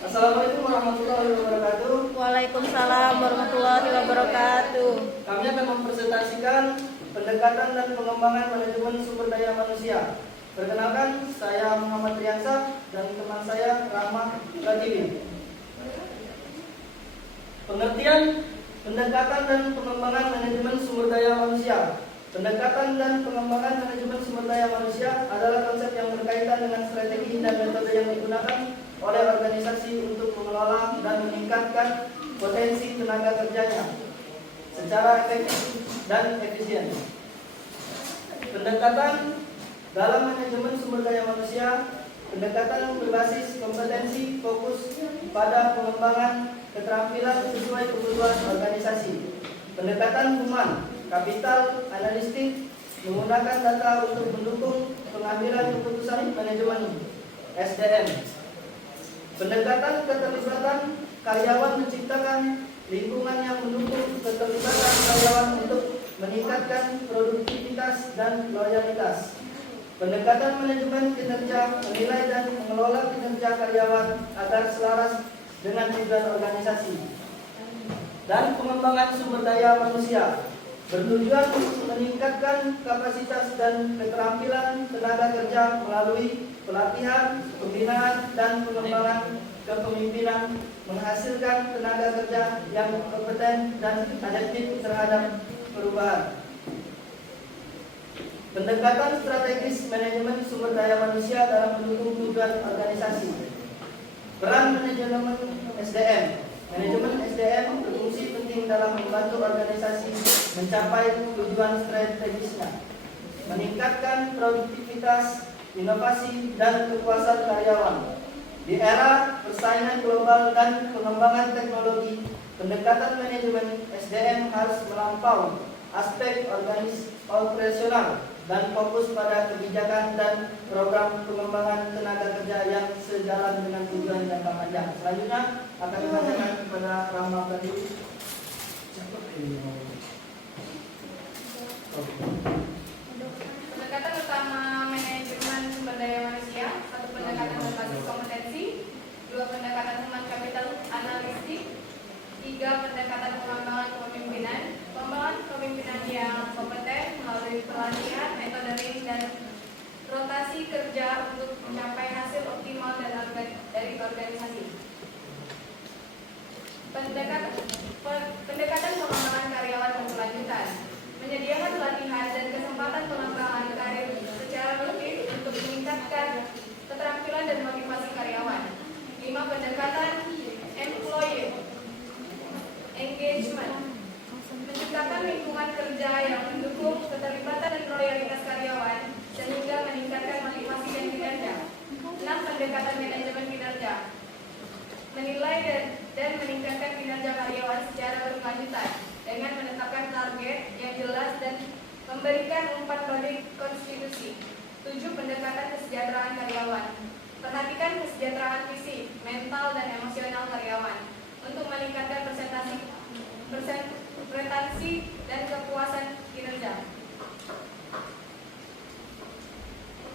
Assalamualaikum warahmatullahi wabarakatuh. Waalaikumsalam warahmatullahi wabarakatuh. Kami akan mempresentasikan pendekatan dan pengembangan manajemen sumber daya manusia. Perkenalkan, saya Muhammad Riansyah dan teman saya Rahmat Pratiwi. Pengertian pendekatan dan pengembangan manajemen sumber daya manusia. Pendekatan dan pengembangan manajemen sumber daya manusia adalah konsep yang berkaitan dengan strategi dan metode yang digunakan oleh organisasi untuk mengelola dan meningkatkan potensi tenaga kerjanya secara efektif dan efisien. Pendekatan dalam manajemen sumber daya manusia, pendekatan berbasis kompetensi fokus pada pengembangan keterampilan sesuai kebutuhan organisasi. Pendekatan human, kapital, analistik, menggunakan data untuk mendukung pengambilan keputusan manajemen SDM. Pendekatan keterlibatan karyawan menciptakan lingkungan yang mendukung keterlibatan karyawan untuk meningkatkan produktivitas dan loyalitas. Pendekatan manajemen kinerja menilai dan mengelola kinerja karyawan agar selaras dengan tujuan organisasi. Dan pengembangan sumber daya manusia bertujuan untuk meningkatkan kapasitas dan keterampilan tenaga kerja melalui pelatihan, pembinaan, dan pengembangan kepemimpinan menghasilkan tenaga kerja yang kompeten dan adaptif terhadap perubahan. Pendekatan strategis manajemen sumber daya manusia dalam mendukung tujuan organisasi. Peran manajemen SDM. Manajemen SDM berfungsi penting dalam membantu organisasi mencapai tujuan strategisnya, meningkatkan produktivitas, inovasi, dan kepuasan karyawan. Di era persaingan global dan pengembangan teknologi, pendekatan manajemen SDM harus melampaui aspek operasional dan fokus pada kebijakan dan program pengembangan tenaga kerja yang sejalan dengan tujuan jangka panjang. Selanjutnya akan ditanyakan kepada Rahmat Pratiwi. Pendekatan utama manajemen sumber daya manusia: satu, pendekatan berbasis kompetensi; dua, pendekatan human capital analistik; tiga, pendekatan pengembangan kepemimpinan. Pengembangan kepemimpinan yang kompeten melalui pelatihan, metodologi, dan rotasi kerja untuk mencapai hasil optimal dari organisasi. Pendekatan pengembangan karyawan berkelanjutan menyediakan pelatihan dan kesempatan pengembangan karir secara rutin untuk meningkatkan keterampilan dan motivasi karyawan. 5, pendekatan employee engagement menciptakan lingkungan kerja yang mendukung keterlibatan dan loyalitas karyawan sehingga meningkatkan motivasi dan kinerja. 6, pendekatan manajemen kinerja menilai dan meningkatkan kinerja karyawan secara berkelanjutan dengan menetapkan target yang jelas dan memberikan umpan balik konstitusi. 7, pendekatan kesejahteraan karyawan perhatikan kesejahteraan fisik, mental, dan emosional karyawan untuk meningkatkan prestansi dan kepuasan kinerja.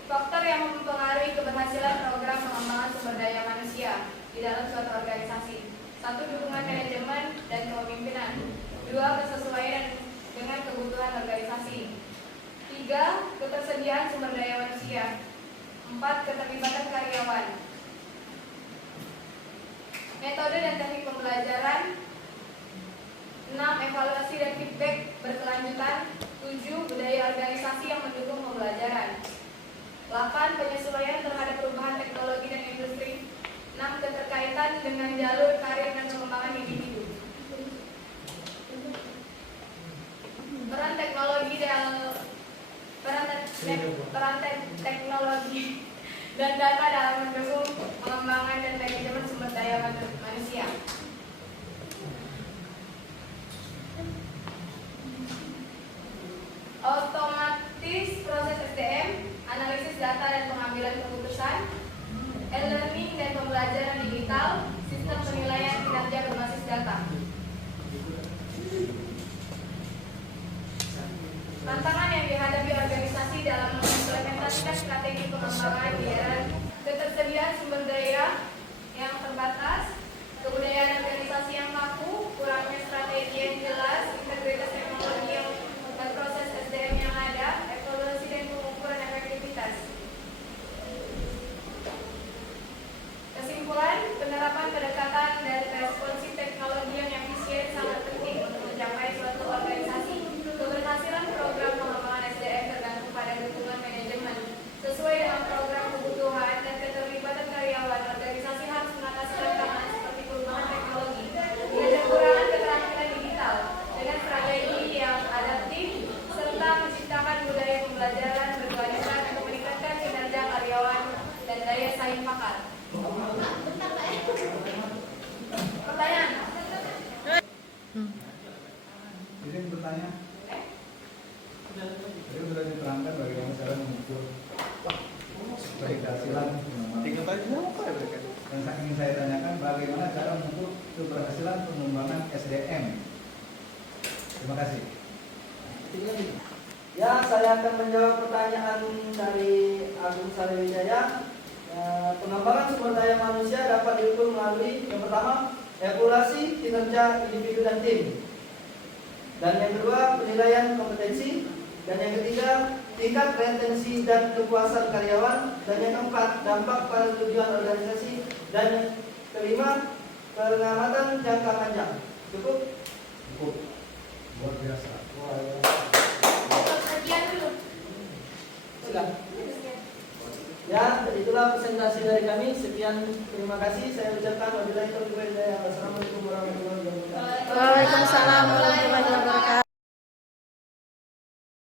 Faktor yang mempengaruhi keberhasilan program pengembangan sumber daya manusia di dalam suatu organisasi: 1, dukungan manajemen dan kepemimpinan; 2, kesesuaian dengan kebutuhan organisasi; 3, ketersediaan sumber daya manusia; 4, keterlibatan karyawan; metode dan teknik pembelajaran; 6, evaluasi dan feedback berkelanjutan; 7, budaya organisasi yang mendukung pembelajaran; 8, penyesuaian terhadap perubahan teknologi dan industri; 6, keterkaitan dengan jalur karir dan pengembangan individu. Peran teknologi dan data dalam mendukung pengembangan dan manajemen sumber daya manusia. Otomatis proses SDM, analisis data dan pengambilan keputusan, e-learning dan pembelajaran digital, sistem penilaian kinerja berbasis data. Tantangan yang dihadapi organisasi dalam mengimplementasikan strategi pengembangan di era ketersediaan sumber daya yang terbatas, penerapan pendekatan dan responsif teknologi yang efisien sangat penting untuk mencapai suatu organisasi. Keberhasilan program pengembangan SDM tergantung pada dukungan manajemen. Sesuai dengan program kebutuhan dan keterlibatan karyawan, organisasi harus mengatasi tantangan seperti perubahan teknologi dan kekurangan keterampilan digital dengan strategi yang adaptif serta menciptakan budaya pembelajaran berkelanjutan untuk meningkatkan kinerja karyawan dan daya saing pakar. Pertanyaan? Izin bertanya. Jadi sudah diterangkan bagaimana cara mengukur keberhasilan. Dan yang ingin saya tanyakan bagaimana cara mengukur keberhasilan pengembangan SDM. Terima kasih. Ya, saya akan menjawab pertanyaan dari Agung Sariwijaya. Pengembangan sumber daya manusia dapat diukur melalui yang pertama, evaluasi kinerja individu dan tim. Dan yang kedua, penilaian kompetensi. Dan yang ketiga, tingkat retensi dan kepuasan karyawan. Dan yang keempat, dampak pada tujuan organisasi. Dan yang kelima, pengamatan jangka panjang. Cukup? Cukup. Luar biasa. Sekian dulu. Silakan. Ya, itulah presentasi dari kami. Sekian, terima kasih. Saya ucapkan wabillahi taufiq wal hidayah. Wassalamualaikum warahmatullahi wabarakatuh. Waalaikumsalam warahmatullahi wabarakatuh.